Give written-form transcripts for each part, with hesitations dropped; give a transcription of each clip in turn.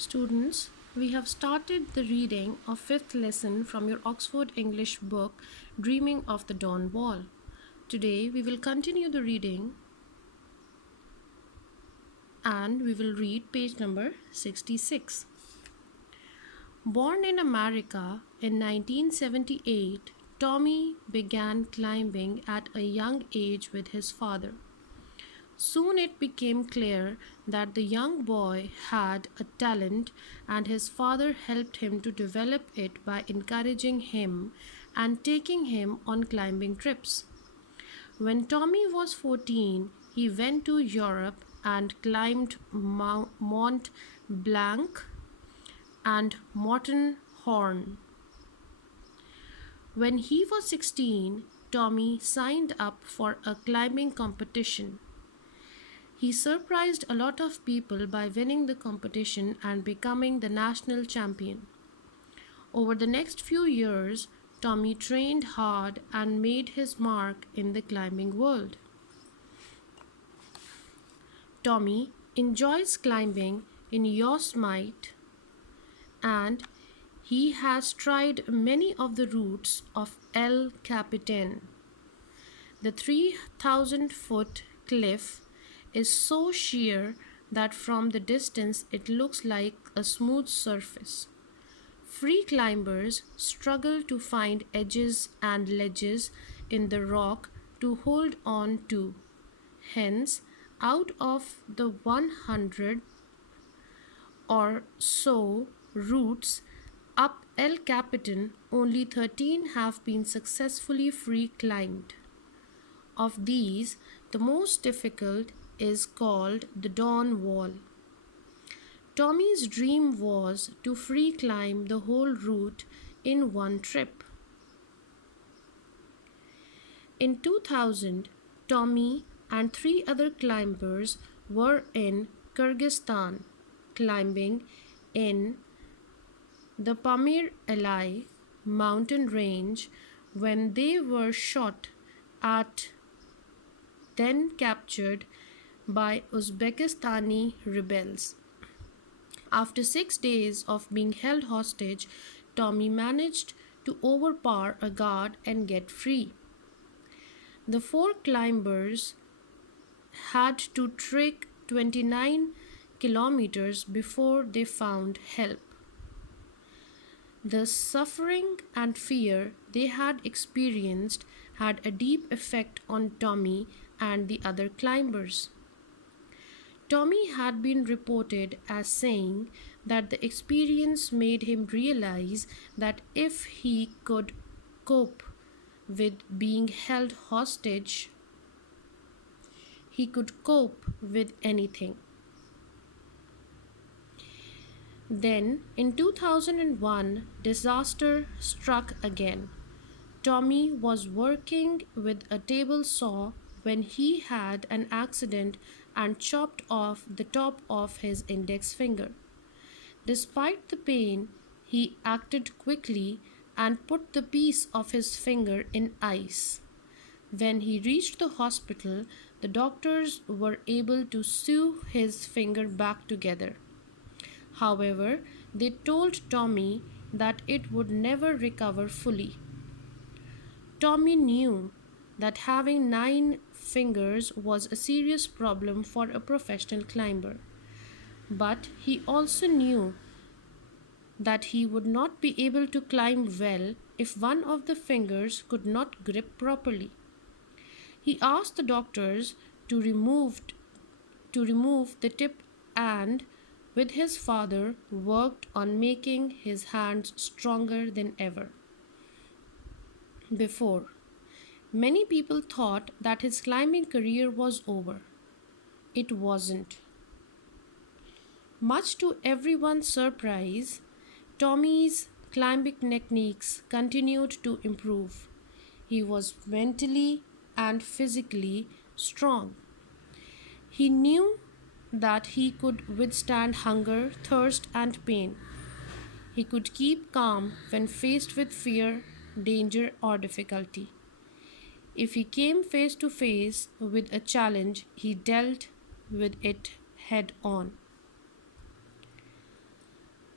Students, we have started the reading of fifth lesson from your Oxford English book, Dreaming of the Dawn Wall. Today we will continue the reading and we will read page number 66. Born in America in 1978, Tommy began climbing at a young age with his father. Soon it became clear that the young boy had a talent, and his father helped him to develop it by encouraging him and taking him on climbing trips. When Tommy was 14, he went to Europe and climbed Mont Blanc and Matterhorn. When he was 16, Tommy signed up for a climbing competition. He surprised a lot of people by winning the competition and becoming the national champion. Over the next few years, Tommy trained hard and made his mark in the climbing world. Tommy enjoys climbing in Yosemite and he has tried many of the routes of El Capitan. The 3,000-foot cliff is so sheer that from the distance it looks like a smooth surface. Free climbers struggle to find edges and ledges in the rock to hold on to. Hence, out of the 100 or so routes up El Capitan, only 13 have been successfully free climbed. Of these, the most difficult is called the Dawn Wall. Tommy's dream was to free climb the whole route in one trip. In 2000, Tommy and 3 other climbers were in Kyrgyzstan climbing in the Pamir Alai mountain range when they were shot at, then captured by Uzbekistani rebels. After 6 days of being held hostage, Tommy managed to overpower a guard and get free. The 4 climbers had to trek 29 kilometers before they found help. The suffering and fear they had experienced had a deep effect on Tommy and the other climbers. Tommy had been reported as saying that the experience made him realize that if he could cope with being held hostage, he could cope with anything. Then, in 2001, disaster struck again. Tommy was working with a table saw when he had an accident and chopped off the top of his index finger. Despite the pain, he acted quickly and put the piece of his finger in ice. When he reached the hospital, the doctors were able to sew his finger back together. However, they told Tommy that it would never recover fully. Tommy knew that having 9 fingers was a serious problem for a professional climber, but he also knew that he would not be able to climb well if one of the fingers could not grip properly. He asked the doctors to remove the tip and with his father worked on making his hands stronger than ever before. Many people thought that his climbing career was over. It wasn't. Much to everyone's surprise, Tommy's climbing techniques continued to improve. He was mentally and physically strong. He knew that he could withstand hunger, thirst, and pain. He could keep calm when faced with fear, danger, or difficulty. If he came face to face with a challenge, he dealt with it head on.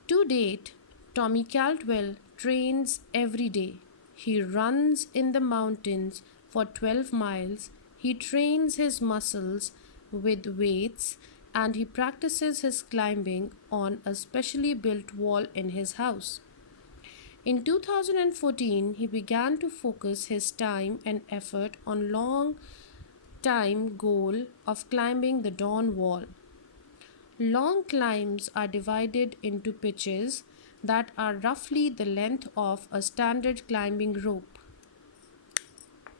To date, Tommy Caldwell trains every day. He runs in the mountains for 12 miles, he trains his muscles with weights, and he practices his climbing on a specially built wall in his house. In 2014, he began to focus his time and effort on long time goal of climbing the Dawn Wall. Long climbs are divided into pitches that are roughly the length of a standard climbing rope.